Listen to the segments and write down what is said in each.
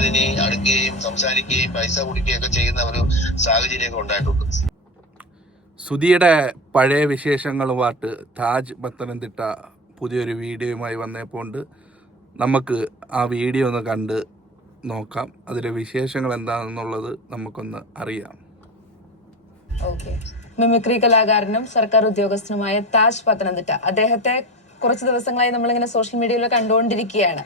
മാലിനി അടുക്കുകയും സംസാരിക്കുകയും പൈസ കുടിക്കുകയും ഒക്കെ ചെയ്യുന്ന ഒരു സാഹചര്യമൊക്കെ ഉണ്ടായിട്ടുണ്ട്. സുധിയുടെ പഴയ വിശേഷങ്ങളുമായിട്ട് താജ് പത്തനംതിട്ട പുതിയൊരു വീഡിയോയുമായി വന്നപ്പോൾ നമുക്ക് ആ വീഡിയോ ഒന്ന് കണ്ട് നോക്കാം. അതിലെ വിശേഷങ്ങൾ എന്താണെന്നുള്ളത് നമുക്കൊന്ന് അറിയാം. ഓക്കെ. മിമിക്രി കലാകാരനും സർക്കാർ ഉദ്യോഗസ്ഥനുമായ താജ് പത്തനംതിട്ട അദ്ദേഹത്തെ കുറച്ച് ദിവസങ്ങളായി നമ്മളിങ്ങനെ സോഷ്യൽ മീഡിയയിൽ കണ്ടുകൊണ്ടിരിക്കുകയാണ്.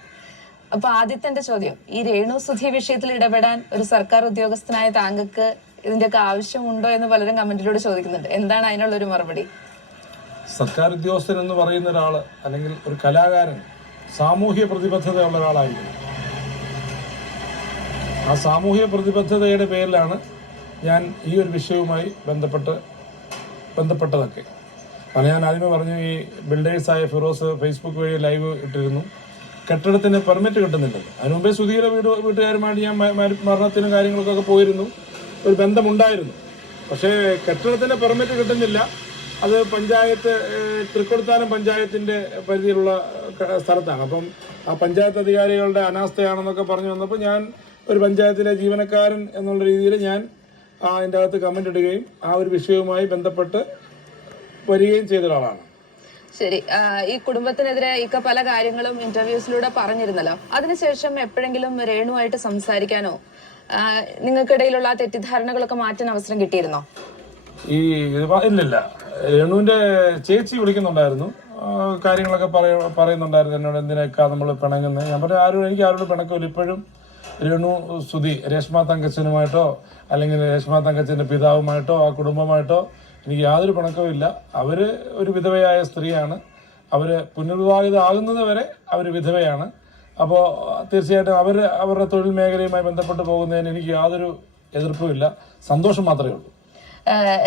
അപ്പൊ ആദ്യത്തെ എന്റെ ചോദ്യം ഈ രേണു സുധി വിഷയത്തിൽ ഇടപെടാൻ ഒരു സർക്കാർ ഉദ്യോഗസ്ഥനായ താങ്കൾക്ക് ഇതിന്റെയൊക്കെ ആവശ്യമുണ്ടോ എന്ന് പലരും കമന്റിലൂടെ ചോദിക്കുന്നുണ്ട്. എന്താണ് അതിനുള്ള ഒരു മറുപടി? സർക്കാർ ഉദ്യോഗസ്ഥൻ എന്ന് പറയുന്ന ഒരാൾ അല്ലെങ്കിൽ ഒരു കലാകാരൻ സാമൂഹ്യ പ്രതിബദ്ധതയുള്ള ഒരാളായിരിക്കും. ആ സാമൂഹ്യ പ്രതിബദ്ധതയുടെ പേരിലാണ് ഞാൻ ഈ ഒരു വിഷയവുമായി ബന്ധപ്പെട്ട് ബന്ധപ്പെട്ടതൊക്കെ. ഞാൻ ആദ്യമേ പറഞ്ഞു ഈ ബിൽഡേഴ്സായ ഫിറോസ് ഫേസ്ബുക്ക് വഴി ലൈവ് ഇട്ടിരുന്നു. കെട്ടിടത്തിന് പെർമിറ്റ് കിട്ടുന്നില്ലല്ലോ അതിന് മുമ്പേ സുധീര വീട് വീട്ടുകാരുമായിട്ട് ഞാൻ മരണത്തിനും കാര്യങ്ങൾക്കൊക്കെ പോയിരുന്നു. ഒരു ബന്ധമുണ്ടായിരുന്നു. പക്ഷേ കെട്ടിടത്തിന് പെർമിറ്റ് കിട്ടുന്നില്ല. അത് പഞ്ചായത്ത് തൃക്കൊടുത്താനം പഞ്ചായത്തിന്റെ പരിധിയിലുള്ള സ്ഥലത്താണ്. അപ്പം ആ പഞ്ചായത്ത് അധികാരികളുടെ അനാസ്ഥയാണെന്നൊക്കെ പറഞ്ഞു വന്നപ്പോൾ ഞാൻ ഒരു പഞ്ചായത്തിലെ ജീവനക്കാരൻ എന്നുള്ള രീതിയിൽ ഞാൻ അതിന്റെ അകത്ത് കമന്റ് ഇടുകയും ആ ഒരു വിഷയവുമായി ബന്ധപ്പെട്ട് വരികയും ചെയ്ത ഒരാളാണ് ശരി. ഈ കുടുംബത്തിനെതിരെ ഇക്ക പല കാര്യങ്ങളും ഇന്റർവ്യൂസിലൂടെ പറഞ്ഞിരുന്നല്ലോ. അതിനുശേഷം എപ്പോഴെങ്കിലും രേണുവായിട്ട് സംസാരിക്കാനോ നിങ്ങൾക്കിടയിലുള്ള തെറ്റിദ്ധാരണകളൊക്കെ മാറ്റാൻ അവസരം കിട്ടിയിരുന്നോ? ഈ ഇല്ലില്ല. രേണുവിന്റെ ചേച്ചി വിളിക്കുന്നുണ്ടായിരുന്നു. കാര്യങ്ങളൊക്കെ പറയുന്നുണ്ടായിരുന്നു എന്നോട് എന്തിനൊക്കെ നമ്മൾ പിണങ്ങുന്നത് ഞാൻ പറഞ്ഞു ആരും എനിക്ക് ആരോട് പിണക്കമില്ല. ഇപ്പോഴും രേണു സുധി രേഷ്മ തങ്കച്ചനുമായിട്ടോ അല്ലെങ്കിൽ രേഷ്മ തങ്കച്ചന്റെ പിതാവുമായിട്ടോ ആ കുടുംബമായിട്ടോ എനിക്ക് യാതൊരു പിണക്കവുമില്ല അവർ ഒരു വിധവയായ സ്ത്രീയാണ്. അവർ പുനർവിവാഹിത ആകുന്നത് വരെ അവർ വിധവയാണ്. അപ്പോൾ തീർച്ചയായിട്ടും അവർ അവരുടെ തൊഴിൽ മേഖലയുമായി ബന്ധപ്പെട്ട് പോകുന്നതിന് എനിക്ക് യാതൊരു എതിർപ്പുമില്ല സന്തോഷം മാത്രമേ ഉള്ളൂ.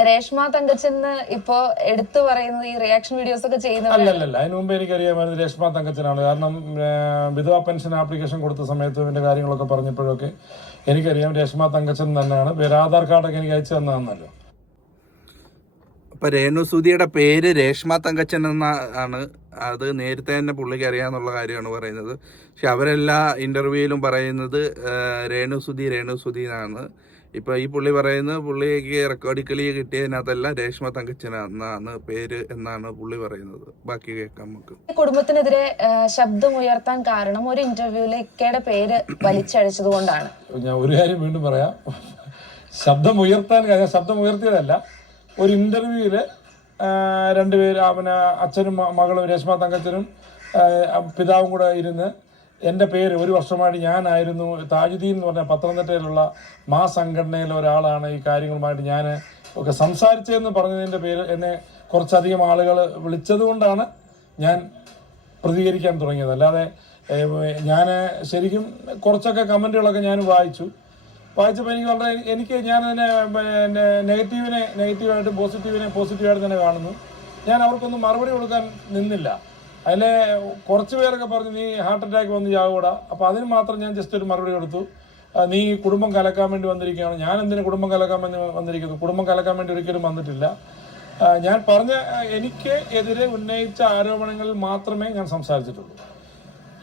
രേഷ്മ തങ്കച്ചെന്ന് ഇപ്പോ എടുത്തു പറയുന്നത് ഈ റിയാക്ഷൻ വീഡിയോസ് ഒക്കെ ചെയ്യുന്നവർ അല്ലല്ലല്ല അതിന് മുമ്പ് എനിക്കറിയാമായിരുന്നു രേഷ്മ തങ്കച്ചനാണ്. കാരണം വിധവ വിധവാ പെൻഷൻ ആപ്ലിക്കേഷൻ കൊടുത്ത സമയത്ത് ഇതിന്റെ കാര്യങ്ങളൊക്കെ പറഞ്ഞപ്പോഴൊക്കെ എനിക്കറിയാം രേഷ്മ തങ്കച്ചൻ തന്നെയാണ്. പേര് ആധാർ കാർഡൊക്കെ എനിക്ക് അയച്ചു തന്നതാണല്ലോ അപ്പോൾ രേണു സുധിയുടെ പേര് രേഷ്മ തങ്കച്ചൻ എന്ന ആണ്. അത് നേരത്തെ തന്നെ പുള്ളിക്ക് അറിയാമെന്നുള്ള കാര്യമാണ് പറയുന്നത്. പക്ഷെ അവരെല്ലാ ഇന്റർവ്യൂയിലും പറയുന്നത് രേണുസുതി രേണു സുധി രേണു സുധി എന്നാണ്. ഇപ്പോൾ ഈ പുള്ളി പറയുന്നത് പുള്ളിക്ക് റെക്കോർഡിക്കലി കിട്ടിയതിനകത്തല്ല രേഷ്മ തങ്കച്ചൻ എന്നാണ് പേര് എന്നാണ് പുള്ളി പറയുന്നത്. ബാക്കി കേൾക്കാം നമുക്ക്. ഈ കുടുംബത്തിനെതിരെ ശബ്ദം ഉയർത്താൻ കാരണം ഒരു ഇന്റർവ്യൂവിൽ ഇക്കയുടെ പേര് വലിച്ചഴിച്ചത് കൊണ്ടാണ് ഞാൻ ഒരു കാര്യം വീണ്ടും പറയാം. ശബ്ദം ഉയർത്താൻ ശബ്ദം ഉയർത്തിയതല്ല. ഒരു ഇന്റർവ്യൂവിൽ രണ്ടുപേര് അവന് അച്ഛനും മകളും രേഷ്മ തങ്കച്ചനും പിതാവും കൂടെ ഇരുന്ന് എന്റെ പേര് ഒരു വർഷമായിട്ട് ഞാനായിരുന്നു. താജുദ്ദീൻ എന്ന് പറഞ്ഞ പത്തനംതിട്ടയിലുള്ള മാ സംഘടനയിലെ ഒരാളാണ് ഈ കാര്യങ്ങളുമായിട്ട് ഞാൻ ഒക്കെ സംസാരിച്ചതെന്ന് പറഞ്ഞതിന്റെ പേര് എന്നെ കുറച്ചധികം ആളുകൾ വിളിച്ചത് കൊണ്ടാണ് ഞാൻ പ്രതികരിക്കാൻ തുടങ്ങിയത്. അല്ലാതെ ഞാൻ ശരിക്കും കുറച്ചൊക്കെ കമന്റുകളൊക്കെ ഞാൻ വായിച്ചു. വായിച്ചപ്പോൾ എനിക്ക് വളരെ എനിക്ക് ഞാൻ തന്നെ പിന്നെ നെഗറ്റീവിനെ നെഗറ്റീവായിട്ട് പോസിറ്റീവിനെ പോസിറ്റീവായിട്ട് തന്നെ കാണുന്നു. ഞാൻ അവർക്കൊന്നും മറുപടി കൊടുക്കാൻ നിന്നില്ല. അതിലെ കുറച്ച് പേരൊക്കെ പറഞ്ഞു നീ ഹാർട്ട് അറ്റാക്ക് വന്ന് ചാവൂടാ. അപ്പോൾ അതിന് മാത്രം ഞാൻ ജസ്റ്റ് ഒരു മറുപടി കൊടുത്തു. നീ കുടുംബം കലക്കാൻ വേണ്ടി വന്നിരിക്കുകയാണ്. ഞാൻ എന്തിനു കുടുംബം കലക്കാൻ വേണ്ടി വന്നിരിക്കുന്നു? കുടുംബം കലക്കാൻ വേണ്ടി ഒരിക്കലും വന്നിട്ടില്ല. ഞാൻ പറഞ്ഞ എനിക്ക് എതിരെ ഉന്നയിച്ച ആരോപണങ്ങളിൽ മാത്രമേ ഞാൻ സംസാരിച്ചിട്ടുള്ളൂ.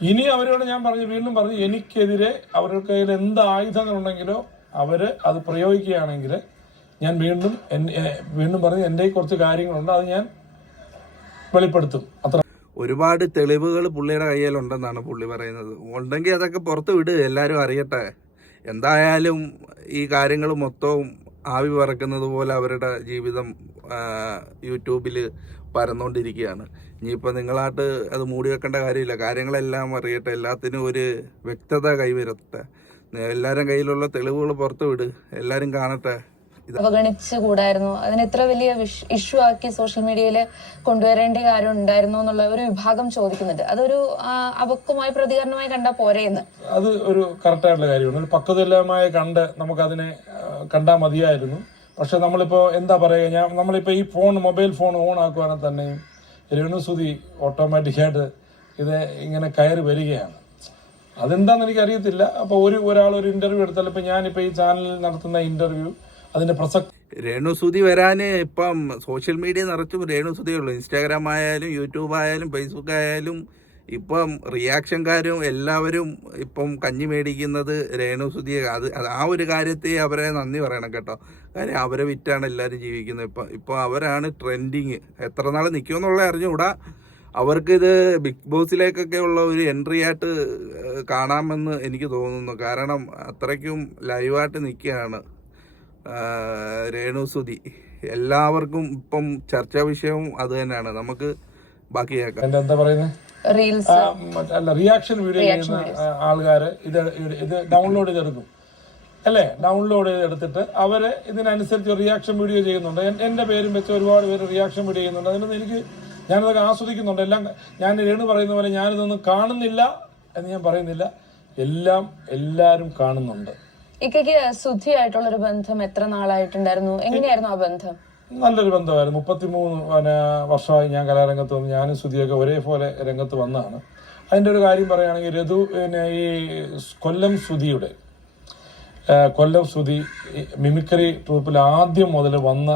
ഇനി അവരോട് ഞാൻ പറഞ്ഞു വീണ്ടും പറഞ്ഞു എനിക്കെതിരെ അവരുടെ കയ്യിൽ എന്ത് ആയുധങ്ങളുണ്ടെങ്കിലോ അവർ അത് പ്രയോഗിക്കുകയാണെങ്കിൽ ഞാൻ വീണ്ടും വീണ്ടും പറഞ്ഞു എന്റെ കുറച്ച് കാര്യങ്ങളുണ്ട് അത് ഞാൻ വെളിപ്പെടുത്തും. അത്ര. ഒരുപാട് തെളിവുകൾ പുള്ളിയുടെ കയ്യിലുണ്ടെന്നാണ് പുള്ളി പറയുന്നത്. ഉണ്ടെങ്കിൽ അതൊക്കെ പുറത്ത് വിട് എല്ലാവരും അറിയട്ടെ. എന്തായാലും ഈ കാര്യങ്ങൾ മൊത്തവും ആവി പറക്കുന്നത് പോലെ അവരുടെ ജീവിതം യൂട്യൂബിൽ പരന്നുകൊണ്ടിരിക്കുകയാണ് ഇനിയിപ്പോൾ നിങ്ങളായിട്ട് അത് മൂടി വെക്കേണ്ട കാര്യമില്ല. കാര്യങ്ങളെല്ലാം അറിയട്ടെ. എല്ലാത്തിനും ഒരു വ്യക്തത കൈവരട്ടെ. എല്ലാവരും കയ്യിലുള്ള തെളിവുകൾ പുറത്തു വിട് എല്ലാവരും കാണട്ടെ. അവഗണിച്ചു കൂടായിരുന്നു അതിന് ഇത്ര വലിയ ഇഷ്യൂ ആക്കി സോഷ്യൽ മീഡിയയിൽ കൊണ്ടുവരേണ്ട കാര്യം ഉണ്ടായിരുന്നു എന്നുള്ള ഒരു വിഭാഗം ചോദിക്കുന്നുണ്ട് അതൊരു അവക്കുമായി പ്രതികരണമായി കണ്ടാൽ പോരെയെന്ന് അത് ഒരു കറക്റ്റായിട്ടുള്ള കാര്യമാണ്. ഒരു പക്വതയില്ലായ്മ കണ്ട് നമുക്കതിനെ കണ്ടാൽ മതിയായിരുന്നു. പക്ഷെ നമ്മളിപ്പോൾ എന്താ പറയുക ഞാൻ നമ്മളിപ്പോൾ ഈ ഫോൺ മൊബൈൽ ഫോൺ ഓൺ ആക്കുവാണെങ്കിൽ തന്നെയും രേണുസുതി ഓട്ടോമാറ്റിക്കായിട്ട് ഇത് ഇങ്ങനെ കയറി വരികയാണ്. അതെന്താണെന്ന് എനിക്കറിയത്തില്ല. അപ്പോൾ ഒരു ഒരാൾ ഒരു ഇന്റർവ്യൂ എടുത്താൽ ഇപ്പം ഞാനിപ്പോൾ ഈ ചാനലിൽ നടത്തുന്ന ഇന്റർവ്യൂ അതിന്റെ പ്രസക്തി രേണുസുതി വരാന് ഇപ്പം സോഷ്യൽ മീഡിയ നിറച്ചും രേണുസുതിയുള്ളൂ. ഇൻസ്റ്റാഗ്രാം ആയാലും യൂട്യൂബ് ആയാലും ഫേസ്ബുക്ക് ആയാലും ഇപ്പം റിയാക്ഷൻകാരും എല്ലാവരും ഇപ്പം കഞ്ഞി മേടിക്കുന്നത് രേണുസുതിയെ അത് ആ ഒരു കാര്യത്തെ അവരെ നന്ദി പറയണം കേട്ടോ. കാര്യം അവരെ വിറ്റാണ് എല്ലാവരും ജീവിക്കുന്നത് ഇപ്പം. ഇപ്പോൾ അവരാണ് ട്രെൻഡിങ് എത്ര നാൾ നിൽക്കുമെന്നുള്ള അറിഞ്ഞുകൂടാ. അവർക്കിത് ബിഗ് ബോസിലേക്കൊക്കെ ഉള്ള ഒരു എൻട്രി ആയിട്ട് കാണാമെന്ന് എനിക്ക് തോന്നുന്നു. കാരണം അത്രയ്ക്കും ലൈവായിട്ട് നിൽക്കുകയാണ്. രേണുസുതി എല്ലാവർക്കും ഇപ്പം ചർച്ചാ വിഷയവും അത് തന്നെയാണ്. നമുക്ക് ബാക്കി കേൾക്കാം. എന്താ പറയുന്നത് റീൽസ് അല്ല റിയാക്ഷൻ വീഡിയോ ചെയ്യുന്ന ആൾക്കാർ ഇത് ഇത് ഡൗൺലോഡ് ചെയ്തെടുക്കും. അല്ലേ? ഡൗൺലോഡ് ചെയ്തെടുത്തിട്ട് അവർ ഇതിനനുസരിച്ച് റിയാക്ഷൻ വീഡിയോ ചെയ്യുന്നുണ്ട്. എന്റെ എന്റെ പേരും വെച്ച് ഒരുപാട് പേര് റിയാക്ഷൻ വീഡിയോ ചെയ്യുന്നുണ്ട്. അതിനൊന്നും എനിക്ക് ഞാനതൊക്കെ ആസ്വദിക്കുന്നുണ്ട്. എല്ലാം ഞാൻ രേണു പറയുന്ന പോലെ ഞാനിതൊന്നും കാണുന്നില്ല എന്ന് ഞാൻ പറയുന്നില്ല. എല്ലാം എല്ലാരും കാണുന്നുണ്ട്. ഇക്കയ്ക്ക് സുധിയായിട്ടുള്ളൊരു ബന്ധം എത്ര നാളായിട്ടുണ്ടായിരുന്നു? എങ്ങനെയായിരുന്നു ആ ബന്ധം? നല്ലൊരു ബന്ധമായിരുന്നു. മുപ്പത്തിമൂന്ന് പിന്നെ വർഷമായി ഞാൻ കലാരംഗത്ത് വന്ന്. ഞാനും സുധിയൊക്കെ ഒരേപോലെ രംഗത്ത് വന്നതാണ്. അതിന്റെ ഒരു കാര്യം പറയുകയാണെങ്കിൽ രതു പിന്നെ ഈ കൊല്ലം സുധിയുടെ കൊല്ലം സുധി മിമിക്രി ട്രൂപ്പിൽ ആദ്യം മുതൽ വന്ന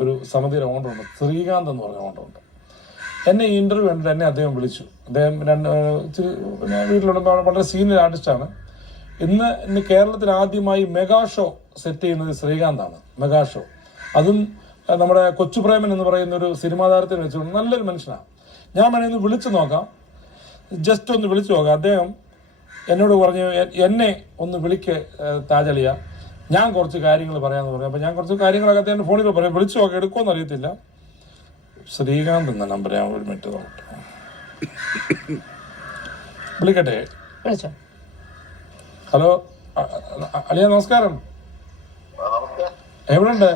ഒരു സമിതിയുടെ ഓണറുണ്ട്. ശ്രീകാന്ത് എന്ന് പറഞ്ഞ ഓണറുണ്ട്. എന്നെ ഈ ഇന്റർവ്യൂ കണ്ടിട്ട് എന്നെ അദ്ദേഹം വിളിച്ചു. അദ്ദേഹം രണ്ട് വീട്ടിലുള്ള വളരെ സീനിയർ ആർട്ടിസ്റ്റാണ് ഇന്ന് ഇന്ന് കേരളത്തിൽ ആദ്യമായി മെഗാ ഷോ സെറ്റ് ചെയ്യുന്നത് ശ്രീകാന്താണ്. Mega show. അതും നമ്മുടെ കൊച്ചുപ്രേമൻ എന്ന് പറയുന്ന ഒരു സിനിമാ താരത്തിന് വെച്ചുകൊണ്ട് നല്ലൊരു മനുഷ്യനാണ്. ഞാൻ വേണമെങ്കിൽ ഒന്ന് വിളിച്ചു നോക്കാം. ജസ്റ്റ് ഒന്ന് വിളിച്ചു നോക്കാം. അദ്ദേഹം എന്നോട് പറഞ്ഞു എന്നെ ഒന്ന് വിളിക്ക് താജളിയ ഞാൻ കുറച്ച് കാര്യങ്ങൾ പറയാമെന്ന് പറഞ്ഞു. അപ്പോൾ ഞാൻ കുറച്ച് കാര്യങ്ങളൊക്കെ അദ്ദേഹം ഫോണിൽ പറയാം. വിളിച്ചു നോക്കാം എടുക്കുമെന്ന് അറിയത്തില്ല. ശ്രീകാന്ത് എന്ന നമ്പർ ഞാൻ ഒരു മിനിറ്റ് നോക്കട്ടെ. വിളിക്കട്ടെ? വിളിച്ചോ? ഹലോ അലിയ നമസ്കാരം. എവിടുണ്ട്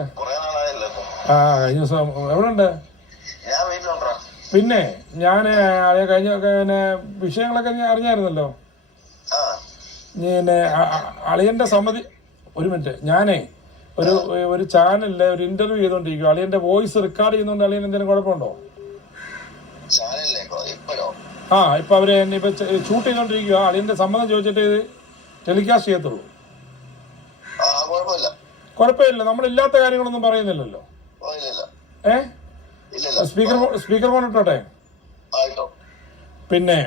ആ കഴിഞ്ഞ ദിവസം എവിടുണ്ട് പിന്നെ ഞാൻ അളിയ കഴിഞ്ഞ പിന്നെ വിഷയങ്ങളൊക്കെ ഞാൻ അറിഞ്ഞായിരുന്നല്ലോ. പിന്നെ അളിയന്റെ സമ്മതി ഒരു മിനിറ്റ് ഞാനേ ഒരു ഒരു ചാനലിൽ ഒരു ഇന്റർവ്യൂ ചെയ്തോണ്ടിരിക്കും അളിയന്റെ വോയിസ് റെക്കോർഡ് ചെയ്യുന്നോണ്ട് അളിയൻ എന്തെങ്കിലും കുഴപ്പമുണ്ടോ? ആ ഇപ്പൊ അവർ എന്നെ ഇപ്പൊ ഷൂട്ട് ചെയ്തോണ്ടിരിക്കുക അളിയന്റെ സമ്മതം ചോദിച്ചിട്ട് ടെലികാസ്റ്റ് ചെയ്യത്തുള്ളൂ. കുഴപ്പമില്ല. നമ്മൾ ഇല്ലാത്ത കാര്യങ്ങളൊന്നും പറയുന്നില്ലല്ലോ. ഏ? സ്പീക്കർ സ്പീക്കർ ഫോൺ ഇട്ടോട്ടെ പിന്നെ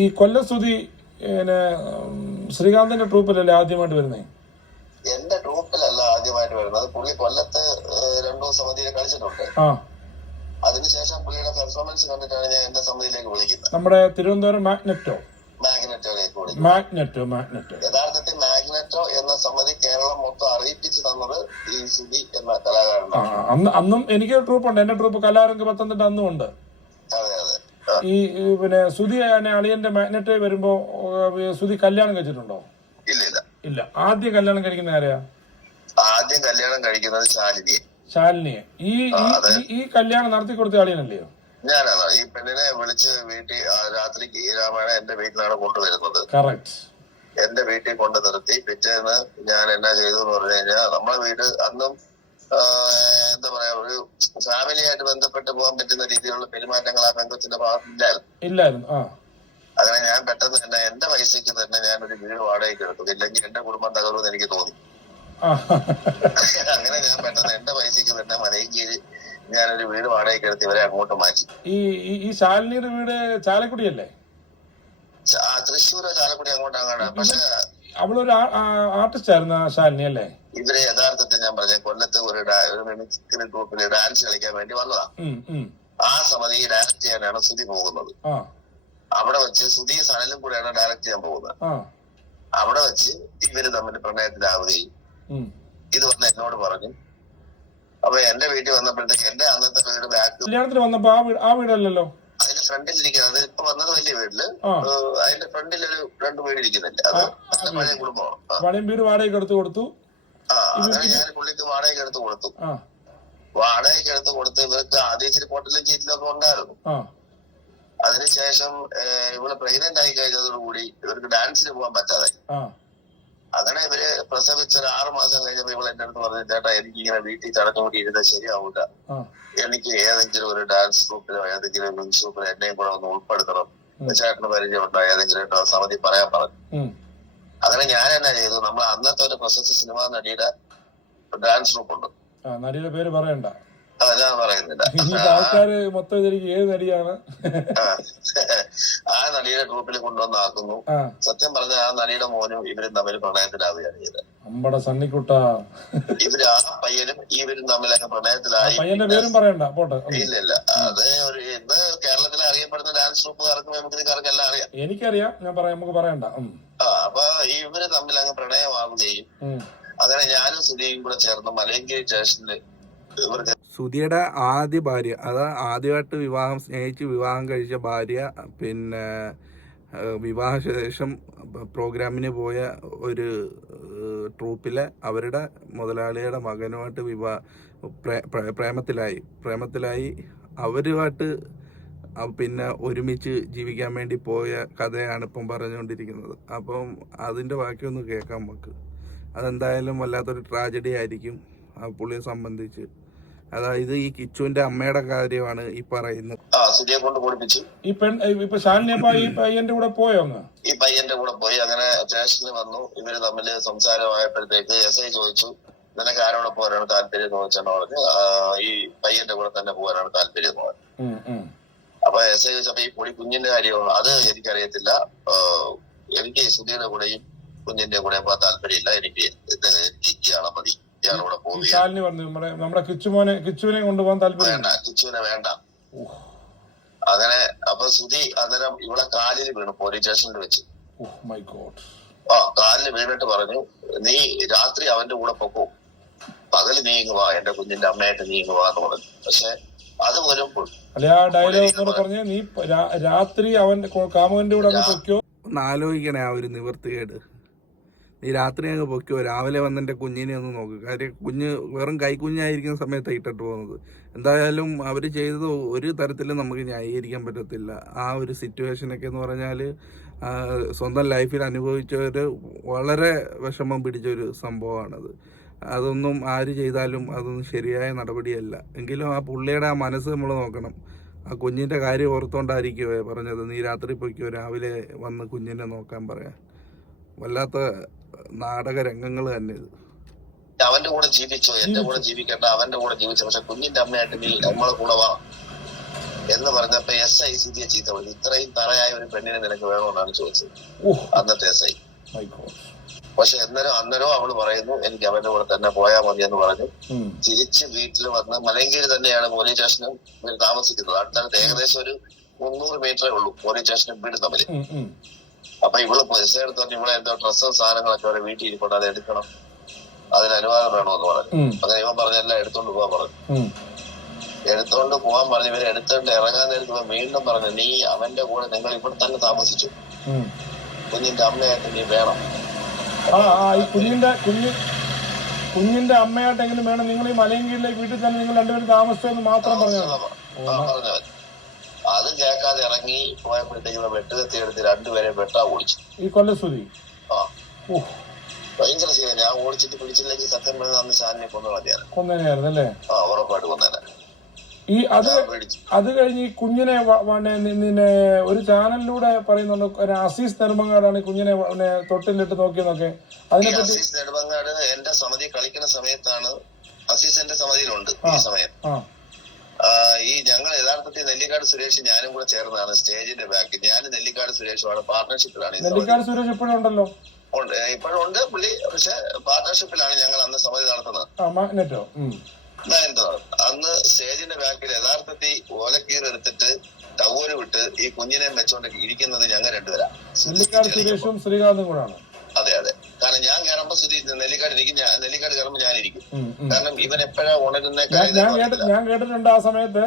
ഈ കൊല്ലം സ്തുതി പിന്നെ ശ്രീകാന്തിന്റെ ട്രൂപ്പിലല്ലേ ആദ്യമായിട്ട് വരുന്നേ? എന്റെ ട്രൂപ്പിലല്ല ആദ്യമായിട്ട് വരുന്നത്. പുള്ളി കൊല്ലത്ത് രണ്ടു രണ്ടു സമിതിയിൽ കളിച്ചിട്ടുണ്ട്. അതിനുശേഷം പുള്ളിയുടെ പെർഫോമൻസ് കണ്ടിട്ടാണ് ഞാൻ എന്റെ സമിതിയിലേക്ക് വിളിക്കുന്നത്. നമ്മുടെ തിരുവനന്തപുരം മാഗ്നറ്റോ? മാഗ്നറ്റോ മാഗ്നറ്റോ യഥാർത്ഥത്തിൽ മാഗ്നറ്റോ എന്ന സമിതി കേരളം മൊത്തം അറിയിപ്പിച്ചു തന്നത് ഈ സുധി എന്ന കലാകാരനാണ്. അന്നും എനിക്ക് ട്രൂപ്പ് ഉണ്ട്. എന്റെ ട്രൂപ്പ് കലാരംഗ് പത്തനംതിട്ട അന്നും ഉണ്ട്. ഈ പിന്നെ സുധി അളിയന്റെ മാഗ്നറ്റ് വരുമ്പോ സുധി കല്യാണം കഴിച്ചിട്ടുണ്ടോ? ഇല്ല ഇല്ല. ആദ്യം കല്യാണം കഴിക്കുന്ന ആരെയാ ആദ്യം കല്യാണം കഴിക്കുന്നത് ശാലിനിയെ. ശാലിനിയെ. ഈ- ഈ കല്യാണം നടത്തി കൊടുത്ത അളിയനല്ലയോ? ഞാനാണ് ഈ പെണ്ണിനെ വിളിച്ച് വീട്ടിൽ ആ, രാത്രിക്ക് ഈ രാമായണം എന്റെ വീട്ടിലാണ് കൊണ്ടുവരുന്നത്. എന്റെ വീട്ടിൽ കൊണ്ടു നിർത്തി. പിറ്റേന്ന് ഞാൻ എന്നാ ചെയ്തു എന്ന് പറഞ്ഞു കഴിഞ്ഞാൽ നമ്മളെ വീട് അന്നും എന്താ പറയാ ഒരു ഫാമിലി ആയിട്ട് ബന്ധപ്പെട്ട് പോകാൻ പറ്റുന്ന രീതിയിലുള്ള പെരുമാറ്റങ്ങൾ ആ പെങ്കൊച്ചിന്റെ ഭാഗത്തില്ലായിരുന്നു അങ്ങനെ ഞാൻ പെട്ടെന്ന് തന്നെ എന്റെ പൈസക്ക് തന്നെ ഞാൻ ഒരു വീട് വാടകയ്ക്ക് എടുത്തു. ഇല്ലെങ്കിൽ എന്റെ കുടുംബം തകർന്നു എനിക്ക് തോന്നി. അങ്ങനെ ഞാൻ പെട്ടെന്ന് എന്റെ പൈസക്ക് തന്നെ മനയ്ക്ക് ഞാനൊരു വീട് വാടകയ്ക്ക് എടുത്ത് ഇവരെ അങ്ങോട്ട് മാറ്റി. ഈ ഈ- ശാലിനിയുടെ വീട് ചാലക്കുടിയല്ലേ? തൃശ്ശൂരോ ചാലക്കുടി അങ്ങോട്ടാണ്. പക്ഷെ അവളൊരു ആർട്ടിസ്റ്റ് ആയിരുന്നു ആ ശാലിനി അല്ലേ? ഇവരെ യഥാർത്ഥത്തിൽ ഞാൻ പറഞ്ഞ കൊല്ലത്ത് ഒരു മിമിക്രി ഗ്രൂപ്പിൽ ഡാൻസ് കളിക്കാൻ വേണ്ടി വന്നതാ. ആ സമിതി ഡയറക്ട് ചെയ്യാനാണ് സുധി പോകുന്നത്. അവിടെ വെച്ച് സുധി സനലും കൂടെയാണ് ഡയറക്ട് ചെയ്യാൻ പോകുന്നത്. അവിടെ വെച്ച് ഇവർ തമ്മിൽ പ്രണയത്തിലാവുകയും. ഇത് വന്ന് എന്നോട് പറഞ്ഞു അപ്പൊ എന്റെ വീട്ടിൽ വന്നപ്പോഴത്തേക്ക് എന്റെ അന്നത്തെ വീട് ബാക്ക് കല്യാണത്തിന് വന്നപ്പോ ആ വീട് ആ വീടല്ലല്ലോ? അതിന്റെ ഫ്രണ്ടിൽ ഇരിക്കുന്നത്. ഇപ്പൊ വന്നത് വലിയ വീട്ടിൽ. ആ. അതിന്റെ ഫ്രണ്ടിൽ ഒരു രണ്ട് വീട് ഇരിക്കുന്നില്ല അത് പഴയ കുടുംബമാണ്. ആ. വളിയും വീട് വാടകയ്ക്ക് എടുത്ത് കൊടുത്തു. ആ അങ്ങനെ ഞാൻ പുള്ളിക്ക് വാടകയ്ക്ക് എടുത്ത് കൊടുത്തു. ആ. വാടകയ്ക്ക് എടുത്ത് കൊടുത്ത് ഇവർക്ക് ആദ്യം ഇച്ചിരി പൊട്ടലും ചീറ്റിലും ഒക്കെ ഉണ്ടായിരുന്നു. ആ. അതിനുശേഷം ഏഹ്, ഇവൾ പ്രഗ്നന്റ് ആയി കഴിഞ്ഞതോടുകൂടി ഇവർക്ക് ഡാൻസിന് പോകാൻ പറ്റാതെ ആ. അങ്ങനെ ഇവർ പ്രസവിച്ച ഒരു ആറു മാസം കഴിഞ്ഞപ്പോ ഇവൾ എന്റെ അടുത്ത് പറഞ്ഞു ചേട്ടാ എനിക്ക് ഇങ്ങനെ വീട്ടിൽ ചടഞ്ഞുകൂടി ഇരുന്നാൽ ശരിയാവൂല. എനിക്ക് ഏതെങ്കിലും ഒരു ഡാൻസ് ഗ്രൂപ്പിലോ ഏതെങ്കിലും ഒരു ഗ്രൂപ്പിലോ എന്നെയും കൂടെ ഒന്ന് ഉൾപ്പെടുത്തണം. ചേട്ടന് പരിചയമുണ്ടോ? ഏതെങ്കിലും ഒരു സമിതി പറയാൻ പറഞ്ഞു. അങ്ങനെ ഞാൻ എന്നാ ചെയ്തു? നമ്മൾ അന്നത്തെ ഒരു പ്രശസ്ത സിനിമാ നടിയുടെ ഡാൻസ് ഗ്രൂപ്പ് ഉണ്ട്. നടിയുടെ പേര് പറയണ്ട. ആ ഞാൻ പറയുന്നില്ല ആൾക്കാര് മൊത്തം ഏത് നടിയാണ്? നടിയുടെ ഗ്രൂപ്പിൽ കൊണ്ടുവന്ന് ആക്കുന്നു. സത്യം പറഞ്ഞ ആ നടിയുടെ മോനും ഇവരും തമ്മിൽ പ്രണയത്തിലാവുകയാണ് ചെയ്തത്. സണ്ണിക്കുട്ട. ഇവർ ആ പയ്യനും ഇവരും തമ്മിലൊക്കെ പ്രണയത്തിലായി. ഇല്ല ഇല്ല. അത് ഒരു ഇന്ന് കേരളത്തിൽ അറിയപ്പെടുന്ന ഡാൻസ് ഗ്രൂപ്പുകാർക്കും മിമിക്രിക്കാർക്കും എല്ലാം അറിയാം. എനിക്കറിയാം. ഞാൻ പറയാം നമുക്ക് പറയണ്ട. ആ അപ്പൊ ഇവർ തമ്മിൽ അങ്ങ് പ്രണയമാവുകയും അങ്ങനെ ഞാനും സുധിയും കൂടെ ചേർന്ന് മലയങ്കിരി സ്റ്റേഷനിൽ ഇവർക്ക് സുധിയുടെ ആദ്യ ഭാര്യ അത് ആദ്യമായിട്ട് വിവാഹം സ്നേഹിച്ച് വിവാഹം കഴിച്ച ഭാര്യ പിന്നെ വിവാഹ വിവാഹശേഷം പ്രോഗ്രാമിന് പോയ ഒരു ട്രൂപ്പിലെ അവരുടെ മുതലാളിയുടെ മകനുമായിട്ട് വിവാഹ പ്രേ- പ്രേമത്തിലായി. പ്രേമത്തിലായി അവരുമായിട്ട് പിന്നെ ഒരുമിച്ച് ജീവിക്കാൻ വേണ്ടി പോയ കഥയാണ് ഇപ്പം പറഞ്ഞുകൊണ്ടിരിക്കുന്നത്. അപ്പം അതിന്റെ ബാക്കിയൊന്ന് കേൾക്കാം നമുക്ക്. അതെന്തായാലും വല്ലാത്തൊരു ട്രാജഡി ആയിരിക്കും ആ പുള്ളിയെ സംബന്ധിച്ച്. അതായത് ഈ കിച്ചുവിന്റെ അമ്മയുടെ കാര്യമാണ് ഈ പറയുന്നത്. ആ സുധിയെ കൊണ്ട് പൊടിപ്പിച്ചു. ഈ പെൺ ഇപ്പൊ ശാലിനി അപ്പൊ ഈ പയ്യന്റെ കൂടെ പോയോ അങ്ങ്? ഈ പയ്യന്റെ കൂടെ പോയി. അങ്ങനെ സ്റ്റേഷനിൽ വന്നു. ഇവർ തമ്മിൽ സംസാരമായപ്പോഴത്തേക്ക് എസ് ഐ ചോദിച്ചു നിനക്ക് ആരോടെ പോകാനാണ് താല്പര്യം? എന്ന് ചോദിച്ചാണ് പറഞ്ഞു. ഈ പയ്യന്റെ കൂടെ തന്നെ പോകാനാണ് താല്പര്യം എന്ന് പറഞ്ഞു. അപ്പൊ എസ് ഐ ചോദിച്ചപ്പോ ഈ പൊടി കുഞ്ഞിന്റെ കാര്യമാണ്? അത് എനിക്കറിയത്തില്ല. എനിക്ക് സുധിയുടെ കൂടെയും കുഞ്ഞിന്റെ കൂടെ പോകാൻ താല്പര്യമില്ല. എനിക്ക് ഇയാളെ മതി. ഈ ശാലിനി പറഞ്ഞു നമ്മുടെ നമ്മുടെ കിച്ചുമോനെ കിച്ചുവിനെ കൊണ്ടുപോകാൻ താല്പര്യം വേണ്ട കിച്ചുവിനെ വേണ്ട. അങ്ങനെ അപ്പൊ സുധി അന്നേരം ഇവിടെ കാലിൽ വീണു പോലീസ് സ്റ്റേഷനിൽ വെച്ച്. മൈ ഗോഡ് ആ കാലിൽ വീണിട്ട് പറഞ്ഞു നീ രാത്രി അവന്റെ കൂടെ പൊക്കോ. പകൽ നീ ഇങ്ങ് വാ എന്റെ കുഞ്ഞിന്റെ അമ്മയായിട്ട് നീ ഇങ്ങ് വാ എന്ന് പറഞ്ഞു. പക്ഷെ അത് വരുമ്പോൾ അല്ലെ ആ ഡയലോഗ് എന്നോട് പറഞ്ഞ നീ രാ- രാത്രി അവന്റെ കാമുവിന്റെ കാമുകന്റെ കൂടെ അങ്ങ് പൊയ്ക്കോ. ഒന്ന് ആലോചിക്കണേ ആ ഒരു നിവർത്തികേട്. നീ രാത്രി അങ്ങ് പൊയ്ക്കോ രാവിലെ വന്ന് എന്റെ കുഞ്ഞിനെ ഒന്ന് നോക്ക്. കാര്യം കുഞ്ഞ് വെറും കൈക്കുഞ്ഞായിരിക്കുന്ന സമയത്ത് ഇട്ടിട്ട് പോകുന്നത്. എന്തായാലും അവർ ചെയ്തത് ഒരു തരത്തിലും നമുക്ക് ന്യായീകരിക്കാൻ പറ്റത്തില്ല. ആ ഒരു സിറ്റുവേഷനൊക്കെ എന്ന് പറഞ്ഞാൽ സ്വന്തം ലൈഫിൽ അനുഭവിച്ചവർ വളരെ വിഷമം പിടിച്ചൊരു സംഭവമാണത്. അതൊന്നും ആര് ചെയ്താലും അതൊന്നും ശരിയായ നടപടിയല്ല. എങ്കിലും ആ പുള്ളിയുടെ ആ മനസ്സ് നമ്മൾ നോക്കണം. ആ കുഞ്ഞിന്റെ കാര്യം ഓർത്തുകൊണ്ടായിരിക്കുമേ പറഞ്ഞത്. നീ രാത്രി പൊയ്ക്കോ രാവിലെ വന്ന് കുഞ്ഞിനെ നോക്കാൻ പറയാൻ. വല്ലാത്ത നാടക രംഗങ്ങൾ തന്നെ ഇത്. അവന്റെ കൂടെ ജീവിച്ചു എന്റെ കൂടെ ജീവിക്കേണ്ട അവന്റെ കൂടെ ജീവിച്ചു. പക്ഷെ കുഞ്ഞിന്റെ അമ്മയായിട്ട് നീ നമ്മളെ കൂടെ വാ എന്ന് പറഞ്ഞപ്പോ എസ് ഐ സി ചീത്ത വിളിച്ചു. ഇത്രയും തറയായ ഒരു പെണ്ണിനെ നിനക്ക് വേണമെന്നാണ് ചോദിച്ചത്. അന്നത്തെ എസ് ഐ പക്ഷെ അന്നേരം അന്നേരം അവൾ പറയുന്നു എനിക്ക് അവന്റെ കൂടെ തന്നെ പോയാൽ മതി എന്ന് പറഞ്ഞു. തിരിച്ച് വീട്ടിൽ വന്ന് മലങ്കേരി തന്നെയാണ് പോലീസ് സ്റ്റേഷനും താമസിക്കുന്നത്. അടുത്തടുത്ത് ഏകദേശം ഒരു മുന്നൂറ് മീറ്ററേ ഉള്ളൂ പോലീസ് സ്റ്റേഷനും വീടും തമ്മിൽ. അപ്പൊ ഇവൾ പൈസ എടുത്തോണ്ട് പറഞ്ഞു ഇവിടെ എന്തോ ഡ്രസ്സും സാധനങ്ങളൊക്കെ അവരെ വീട്ടിൽ ഇരിക്കൊണ്ട് അത് എടുക്കണം. അതിന് അനുവാദം വേണമെന്ന് പറഞ്ഞു. അങ്ങനെ ഇവൻ പറഞ്ഞല്ല എടുത്തോണ്ട് പോവാൻ പറഞ്ഞു. എടുത്തോണ്ട് പോവാൻ പറഞ്ഞു ഇവരെ എടുത്തോണ്ട് ഇറങ്ങാൻ നേരത്ത് വീണ്ടും പറഞ്ഞു നീ അവന്റെ കൂടെ നിങ്ങൾ ഇവിടെ തന്നെ താമസിച്ചു. കുഞ്ഞിന്റെ അമ്മയായിട്ട് നീ വേണം. കുഞ്ഞിന്റെ കുഞ്ഞ് കുഞ്ഞിന്റെ അമ്മയായിട്ട് എങ്ങനെ വേണം. നിങ്ങൾ ഈ മലയങ്കീഴിലേക്ക് വീട്ടിൽ തന്നെ നിങ്ങൾ രണ്ടുപേരും താമസിച്ചെന്ന് മാത്രം പറഞ്ഞു മതി. അത് കേൾക്കാതെ ഇറങ്ങി പോയപ്പോഴത്തേക്ക് വെട്ടുകത്തി എടുത്ത് രണ്ടുപേരെ വെട്ടാ ഓടിച്ചു. ഈ കൊല്ലസ്തുതി ആ. ഭയങ്കര സീന ഞാൻ ഓടിച്ചിട്ട് പിടിച്ചില്ലെങ്കിൽ സത്യം പറഞ്ഞ അന്ന് ശാലിനെ കൊന്നു കളഞ്ഞാണ് കൊന്നേനായിരുന്നു അല്ലേ ആ ഉറപ്പായിട്ട് കൊന്നേനെ. ഈ അത് അത് കഴിഞ്ഞ് ഈ കുഞ്ഞിനെ നിന്നെ ഒരു ചാനലിലൂടെ പറയുന്നുണ്ട് ഒരു അസീസ് നെടുമ്പങ്ങാടാണ് കുഞ്ഞിനെ തൊട്ടിലിട്ട് നോക്കിയെന്നൊക്കെ അതിനെ അതിനെപ്പറ്റി അസീസ് നെടുമ്പങ്ങാട് എന്റെ സമിതി കളിക്കുന്ന സമയത്താണ് അസീസ് എന്റെ സമിതിയിലുണ്ട് ഈ സമയം. ഈ ഞങ്ങൾ യഥാർത്ഥത്തിൽ നെല്ലിക്കാട് സുരേഷ് ഞാനും കൂടെ ചേർന്നാണ് സ്റ്റേജിന്റെ ബാക്ക് ഞാൻ നെല്ലിക്കാട് സുരേഷുമാണ് സമിതി. നെല്ലിക്കാട് സുരേഷ് ഇപ്പോഴും ഉണ്ടല്ലോ? ഉണ്ട്. ഇപ്പോഴും ഉണ്ട് പുള്ളി. പക്ഷെ പാർട്ണർഷിപ്പിലാണ് ഞങ്ങൾ അന്ന് സമിതി നടത്തുന്നത്. അന്ന് സ്റ്റേജിന്റെ ബാക്കിൽ യഥാർത്ഥത്തിൽ ഓലക്കീർ എടുത്തിട്ട് ടവൽ വിട്ട് ഈ കുഞ്ഞിനെ വെച്ചോണ്ട് ഇരിക്കുന്നത് ഞങ്ങൾ രണ്ടുപേരാ. നെല്ലിക്കാട് സുരേഷും ശ്രീകാന്തും കൂടാണ്. അതെ അതെ. കാരണം ഞാൻ നെല്ലിക്കാട് ഇരിക്കും നെല്ലിക്കാട്. കാരണം ഇവൻ എപ്പോഴാ ഉണരുന്ന ഞാൻ കേട്ടിട്ടുണ്ട് ആ സമയത്ത്.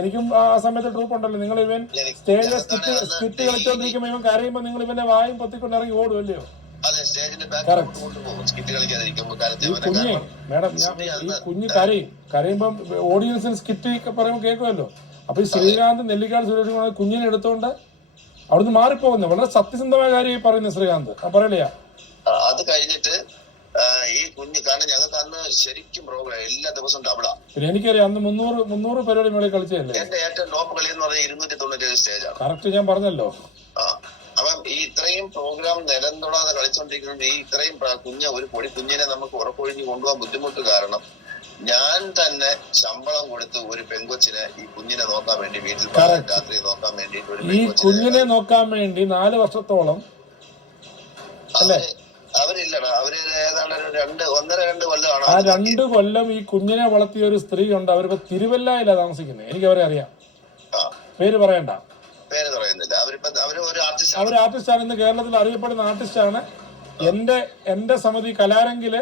എനിക്കും ആ സമയത്ത് ട്രൂപ്പ് ഉണ്ടല്ലോ. നിങ്ങൾ ഇവൻ സ്റ്റേജിൽ സ്കിറ്റ് കളിച്ചോണ്ടിരിക്കുമ്പോ ഇവൻ കരയുമ്പോ നിങ്ങൾ ഇവന്റെ വായും പൊത്തിക്കൊണ്ട് ഇറങ്ങി ഓടും അല്ലയോ? അതെ സ്റ്റേജിന്റെ കൊണ്ടുപോകും സ്കിറ്റ് കളിക്കാതിരിക്കുമ്പോ കുഞ്ഞ് മേഡം ഞാൻ കുഞ്ഞ് കരയും. കരയുമ്പം ഓഡിയൻസിന് സ്കിറ്റ് പറയുമ്പോൾ കേൾക്കുമല്ലോ. അപ്പൊ ഈ ശ്രീകാന്ത് നെല്ലിക്കാട് സുരേഷ് കുഞ്ഞിനെ എടുത്തോണ്ട് അവിടുന്ന് മാറിപ്പോകുന്നു. വളരെ സത്യസന്ധമായ കാര്യം പറയുന്നു പറയുന്നത് ശ്രീകാന്ത്. ആ പറയലയാ അത് കഴിഞ്ഞിട്ട് ഈ കുഞ്ഞ് കാരണം ഞങ്ങൾക്ക് അന്ന് ശരിക്കും പ്രോഗ്രാം എല്ലാ ദിവസവും ഡബിളാ പിന്നെ എനിക്കറിയാം അന്ന് മുന്നൂറ് മുന്നൂറ് പരിപാടി മേളിൽ കളിച്ചല്ലേ എന്റെ ഏറ്റവും ടോപ്പ് കളി എന്ന് പറഞ്ഞാൽ ഇരുന്നൂറ്റി തൊണ്ണൂറ്റേഴ് സ്റ്റേജാണ് കറക്റ്റ് ഞാൻ പറഞ്ഞല്ലോ. ആ അപ്പം ഈ ഇത്രയും പ്രോഗ്രാം നിലം തൊടാതെ കളിച്ചോണ്ടിരിക്കുന്നത് ഈ ഇത്രയും കുഞ്ഞ ഒരു പൊടി കുഞ്ഞിനെ നമുക്ക് ഉറപ്പൊഴിഞ്ഞ് കൊണ്ടുപോകാൻ ബുദ്ധിമുട്ട് കാരണം ഞാൻ തന്നെ ശമ്പളം കൊടുത്ത് ഒരു പെങ്കൊച്ചിനെ ഈ കുഞ്ഞിനെ നോക്കാൻ വേണ്ടി വീട്ടിൽ രാത്രി നോക്കാൻ വേണ്ടി ഈ കുഞ്ഞിനെ നോക്കാൻ വേണ്ടി നാല് വർഷത്തോളം അവർ അവരില്ലടാ. അവർ ഏതാണ്ട് ഒരു രണ്ട് ഒന്നര രണ്ട് കൊല്ലമാണ് ആ രണ്ട് കൊല്ലം ഈ കുഞ്ഞിനെ വളർത്തിയ ഒരു സ്ത്രീ ഉണ്ട്. അവരിപ്പോ തിരുവല്ലയിലാ താമസിക്കുന്നത്. എനിക്ക് അവരെ അറിയാം പേര് പറയണ്ട. പേര് പറയുന്നില്ല. അവരിപ്പോ അവർ ഒരു ആർട്ടിസ്റ്റ് അവർ ആർട്ടിസ്റ്റാണ് ഇന്ന് കേരളത്തിൽ അറിയപ്പെടുന്ന ആർട്ടിസ്റ്റാണ് എന്റെ എന്റെ സമിതി കലാരംഗിൽ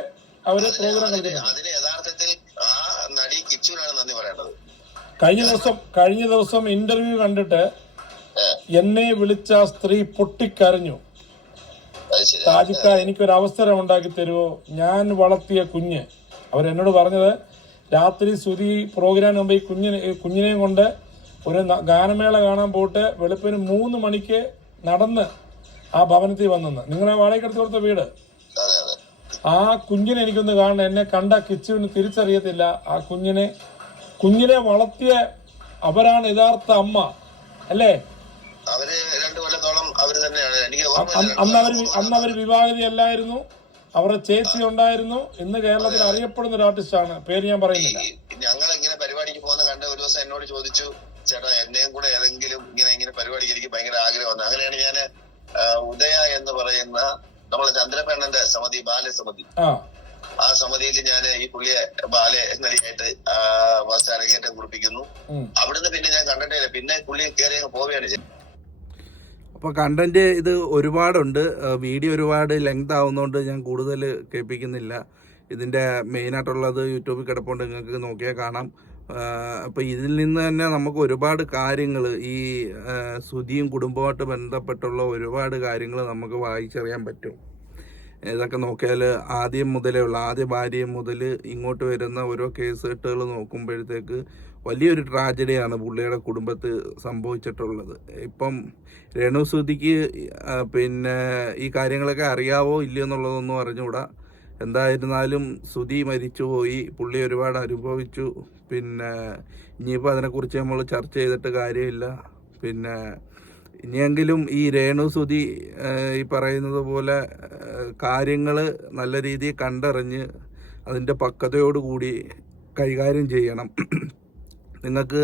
അവർ പ്രോഗ്രാം അതിന് യഥാർത്ഥത്തിൽ ആ നടി കിച്ചുവിനാണ് നന്ദി പറയേണ്ടത്. കഴിഞ്ഞ ദിവസം കഴിഞ്ഞ ദിവസം ഇന്റർവ്യൂ കണ്ടിട്ട് എന്നെ വിളിച്ച സ്ത്രീ പൊട്ടിക്കരഞ്ഞു. താജിക്ക എനിക്കൊരു അവസരം ഉണ്ടാക്കി തരുമോ ഞാൻ വളർത്തിയ കുഞ്ഞ്. അവരെന്നോട് പറഞ്ഞത് രാത്രി ശ്രുതി പ്രോഗ്രാം മുമ്പ് ഈ കുഞ്ഞിനെ കുഞ്ഞിനെയും കൊണ്ട് ഒരു ഗാനമേള കാണാൻ പോയിട്ട് വെളുപ്പിന് മൂന്ന് മണിക്ക് നടന്ന് ആ ഭവനത്തിൽ വന്നെന്ന്. നിങ്ങളെ വാടകയ്ക്കെടുത്ത് കൊടുത്ത വീട്? ആ കുഞ്ഞിനെ എനിക്കൊന്ന് കാണണം. എന്നെ കണ്ട കിച്ചുവിന് തിരിച്ചറിയത്തില്ല. ആ കുഞ്ഞിനെ കുഞ്ഞിനെ വളർത്തിയ അവരാണ് യഥാർത്ഥ അമ്മ. അല്ലേ? തന്നെയാണ് എനിക്ക് അ- ഓർമ്മയില്ല അന്ന് അവർ അന്ന് അവർ വിവാഹിതയല്ലായിരുന്നു. അവരുടെ ചേച്ചി ഉണ്ടായിരുന്നു ഇന്ന് കേരളത്തിൽ അറിയപ്പെടുന്ന ഒരു ആർട്ടിസ്റ്റ് ആണ് പേര് ഞാൻ പറയുന്നില്ല. ഞങ്ങൾ ഇങ്ങനെ പരിപാടിക്ക് പോകുന്ന കണ്ട ഒരു ദിവസം എന്നോട് ചോദിച്ചു ചേട്ടാ എന്നെയും കൂടെ ഏതെങ്കിലും ഇങ്ങനെ ഇങ്ങനെ പരിപാടിക്ക് എനിക്ക് ഭയങ്കര ആഗ്രഹമാണ് അങ്ങനെയാണ് ഞാൻ ഉദയ എന്ന് പറയുന്ന നമ്മളെ ചന്ദ്രപേണ്ണന്റെ സമിതി ബാലസമിതി ആ. ആ സമിതിയിൽ ഞാൻ ഈ പുള്ളിയെ ബാല നടിയായിട്ട് അരങ്ങേറ്റം കുറിപ്പിക്കുന്നു. അവിടുന്ന് പിന്നെ ഞാൻ കണ്ടിട്ടില്ല പിന്നെ പുള്ളി കയറി അങ്ങ് പോവുകയാണ് ചെയ്തത്. അപ്പോൾ കണ്ടന്റ് ഇത് ഒരുപാടുണ്ട്. വീഡിയോ ഒരുപാട് ലെങ്ത് ആവുന്നതുകൊണ്ട് ഞാൻ കൂടുതൽ കേൾപ്പിക്കുന്നില്ല. ഇതിന്റെ മെയിനായിട്ടുള്ളത് യൂട്യൂബിൽ കിടപ്പുണ്ട്. നിങ്ങൾക്ക് നോക്കിയാൽ കാണാം. അപ്പോൾ ഇതിൽ നിന്ന് തന്നെ നമുക്ക് ഒരുപാട് കാര്യങ്ങൾ ഈ സുധിയും കുടുംബമായിട്ട് ബന്ധപ്പെട്ടുള്ള ഒരുപാട് കാര്യങ്ങൾ നമുക്ക് വായിച്ചറിയാൻ പറ്റും. ഇതൊക്കെ നോക്കിയാൽ ആദ്യം മുതലേ ഉള്ള. ആദ്യ ഭാര്യ മുതൽ ഇങ്ങോട്ട് വരുന്ന ഓരോ കേസ് കെട്ടുകൾ നോക്കുമ്പോഴത്തേക്ക് വലിയൊരു ട്രാജഡിയാണ് പുള്ളിയുടെ കുടുംബത്ത് സംഭവിച്ചിട്ടുള്ളത്. ഇപ്പം രേണു സുധിക്ക് പിന്നെ ഈ കാര്യങ്ങളൊക്കെ അറിയാവോ ഇല്ലയോ എന്നുള്ളതൊന്നും അറിഞ്ഞുകൂടാ. എന്തായിരുന്നാലും സുധി മരിച്ചുപോയി പുള്ളി ഒരുപാട് അനുഭവിച്ചു. പിന്നെ ഇനിയിപ്പോൾ അതിനെക്കുറിച്ച് നമ്മൾ ചർച്ച ചെയ്തിട്ട് കാര്യമില്ല. പിന്നെ ഇനിയെങ്കിലും ഈ രേണു സുധി ഈ പറയുന്നത് പോലെ കാര്യങ്ങൾ നല്ല രീതിയിൽ കണ്ടറിഞ്ഞ് അതിന്റെ പക്വതയോടുകൂടി കൈകാര്യം ചെയ്യണം. നിങ്ങൾക്ക്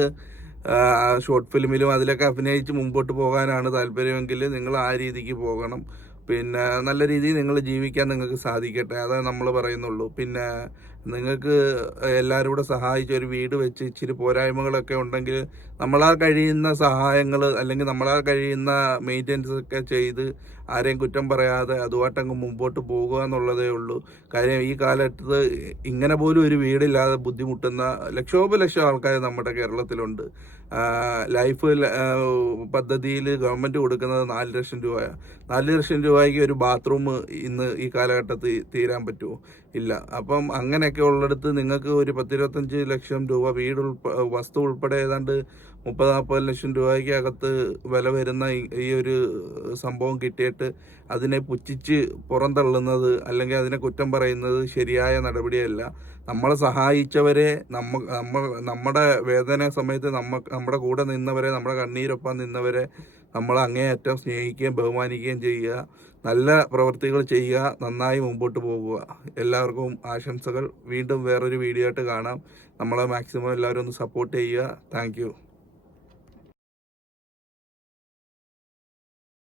ഷോർട്ട് ഫിലിമിലും അതിലൊക്കെ അഭിനയിച്ച് മുമ്പോട്ട് പോകാനാണ് താല്പര്യമെങ്കിൽ നിങ്ങൾ ആ രീതിക്ക് പോകണം. പിന്നെ നല്ല രീതിയിൽ നിങ്ങൾ ജീവിക്കാൻ നിങ്ങൾക്ക് സാധിക്കട്ടെ. അതേ നമ്മൾ പറയുന്നുള്ളൂ. പിന്നെ നിങ്ങൾക്ക് എല്ലാവരും കൂടെ സഹായിച്ച് ഒരു വീട് വെച്ച് ഇച്ചിരി പോരായ്മകളൊക്കെ ഉണ്ടെങ്കിൽ നമ്മളാൽ കഴിയുന്ന സഹായങ്ങൾ അല്ലെങ്കിൽ നമ്മളാൽ കഴിയുന്ന മെയിന്റെനൻസ് ഒക്കെ ചെയ്ത് ആരെയും കുറ്റം പറയാതെ അതുമായിട്ടങ്ങ് മുമ്പോട്ട് പോകുക എന്നുള്ളതേ ഉള്ളൂ. കാര്യം ഈ കാലത്ത് ഇങ്ങനെ പോലും ഒരു വീടില്ലാതെ ബുദ്ധിമുട്ടുന്ന ലക്ഷോപലക്ഷം ആൾക്കാർ നമ്മുടെ കേരളത്തിലുണ്ട്. ലൈഫ് പദ്ധതിയിൽ ഗവൺമെന്റ് കൊടുക്കുന്നത് നാല് ലക്ഷം രൂപയാണ് നാല് ലക്ഷം രൂപയ്ക്ക് ഒരു ബാത്റൂം ഇന്ന് ഈ കാലഘട്ടത്തിൽ തീരാൻ പറ്റുമോ? ഇല്ല. അപ്പം അങ്ങനെയൊക്കെ ഉള്ളിടത്ത് നിങ്ങൾക്ക് ഒരു പത്തിരുപത്തഞ്ച് ലക്ഷം രൂപ വീട് ഉൾപ്പ വസ്തു ഉൾപ്പെടെ ഏതാണ്ട് മുപ്പത് നാൽപ്പത് ലക്ഷം രൂപയ്ക്ക് അകത്ത് വില വരുന്ന ഈ- ഒരു സംഭവം കിട്ടിയിട്ട് അതിനെ പുച്ഛിച്ച് പുറന്തള്ളുന്നത് അല്ലെങ്കിൽ അതിനെ കുറ്റം പറയുന്നത് ശരിയായ നടപടിയല്ല. നമ്മളെ സഹായിച്ചവരെ നമ്മ നമ്മ നമ്മുടെ വേദന സമയത്ത് നമ്മ നമ്മുടെ കൂടെ നിന്നവരെ നമ്മുടെ കണ്ണീരൊപ്പം നിന്നവരെ നമ്മൾ അങ്ങേയറ്റം സ്നേഹിക്കുകയും ബഹുമാനിക്കുകയും ചെയ്യുക. നല്ല പ്രവൃത്തികൾ ചെയ്യുക. നന്നായി മുമ്പോട്ട് പോകുക. എല്ലാവർക്കും ആശംസകൾ. വീണ്ടും വേറൊരു വീഡിയോ ആയിട്ട് കാണാം. നമ്മളെ മാക്സിമം എല്ലാവരും ഒന്ന് സപ്പോർട്ട് ചെയ്യുക. താങ്ക്